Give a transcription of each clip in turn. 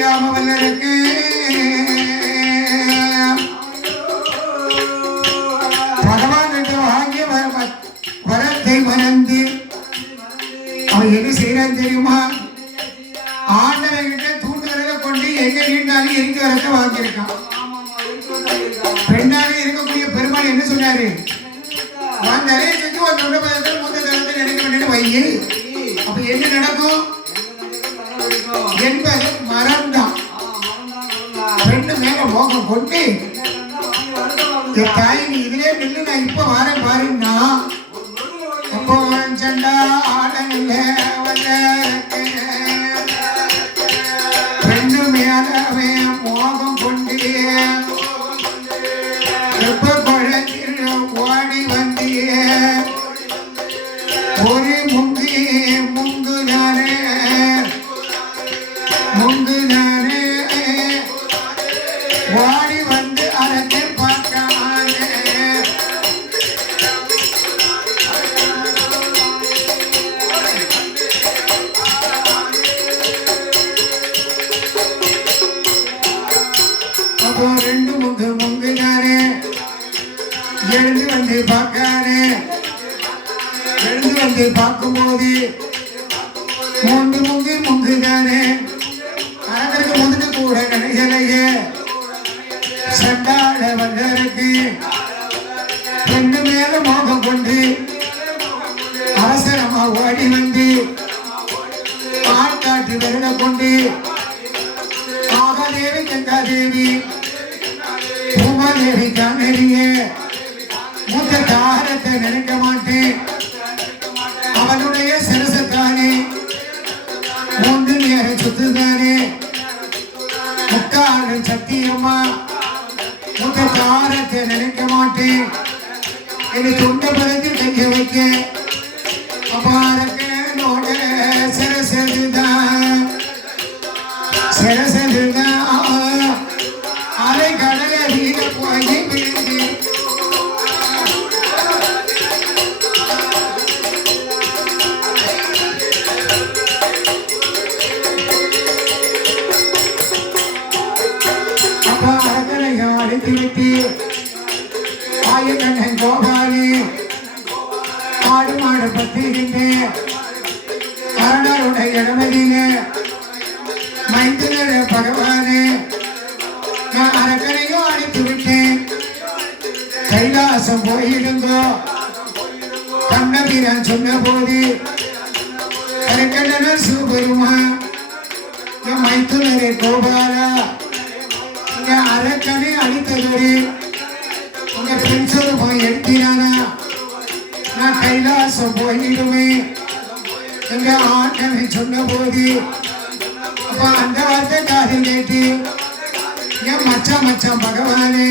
தெரியாம வல்லருக்கு பகவான் வாங்கிய வரத்தை மறந்து அவன் என்ன செய்யறான் தெரியுமா? ஆண்டவன் தூண்டுதலை கொண்டு எங்க வீட்டாலும் எரிக்க வரத்தை வாங்கியிருக்கான். பெண்ணாக இருக்கக்கூடிய பெருமாள் என்ன சொன்னாரு? நான் நிறைய செஞ்சு ஒரு தொண்டை பதத்தில் மூத்த தளத்தில் எடுக்க வேண்டியது வையு அப்ப என்ன நடக்கும்? என்பது மரம் மேல மோகம் கொண்டு என் தாய் நீ இதுலயே நில்லு நான் இப்ப வரேன் பாருன்னா. அப்போ சண்டா ஆடல வல்ல பெண்ணு மேலவே மோகம் கொண்டு எப்ப குழந்தையில் ஓடி வந்தியே ஒரு முங்கு முங்குதானே முங்குதானே வந்து பார்க்காரு எழுந்து வந்து பார்க்கும்போது மூன்று முங்கு முங்குதானே அதற்கு முதுக்கு கூட கிடைக்கலையே சண்டாட வல்லருக்கு பெண்ணு மேல மோகம் கொண்டு அவசரமா ஓடி வந்து ஆட்காட்டு வருட கொண்டு ஆகாதேவி கங்காதேவி பூமாதேவி காமேரியே நெருங்க மாட்டேன். அவனுடைய சிரசத்தானே. மூன்று நேர சுத்துதானே. முக்காடு சத்தியம்மா மூத்த தாரத்தை நினைக்க மாட்டேன். என்னை தொண்ட பிறகு கைய வைக்க. அபாரக்கனோட சிரசதுதான் சிரசதுதான் கோபாலி கண்ணன் கோபாலி. ஆடு மாடு பத்திரிக்கின்றேன் அரணருடைய இடமதியிலே. மைந்தனர பகவானே நான் அரக்கனையும் அழைத்து விட்டேன். கைலாசம் போயிருந்தோ. கண்ணபிரான் சொன்ன போது அரக்கண்ணன சிவபெருமான் மைத்துனரே கோபாலா அரக்கனை அழித்ததொரு உங்க பெண் சொருபம் எடுத்தீரானா நான் கைலாசம் போயிடுவேன் எங்க ஆண்டவன் சொன்ன போது அப்ப அந்த வார்த்தை காதில் கேட்டு என் மச்சான் மச்சான் பகவானே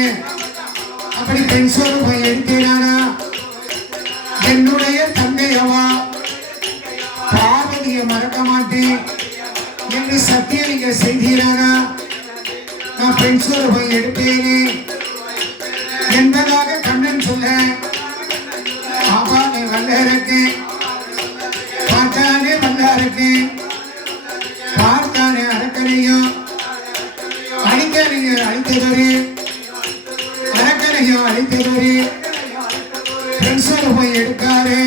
அப்படி பெண் சொருபம் எடுத்தினானா என்னுடைய தந்தையவா? பார்வதியை மறக்க மாட்டேன். என்று சத்தியம் நீங்க செய்தீரானா நான் பெண் சொருபம் எடுப்பேனே என்பதால் சொன்ன. அப்பா நீ நல்லா இருக்கு பார்த்தானே நல்லா இருக்கு பார்த்தானே அறக்கணையும் அழித்தனையும் அழித்ததொரு. அறக்கணையும் அழித்ததொரு ஃப்ரெண்ட்ஸோடு போய் எடுத்தாரு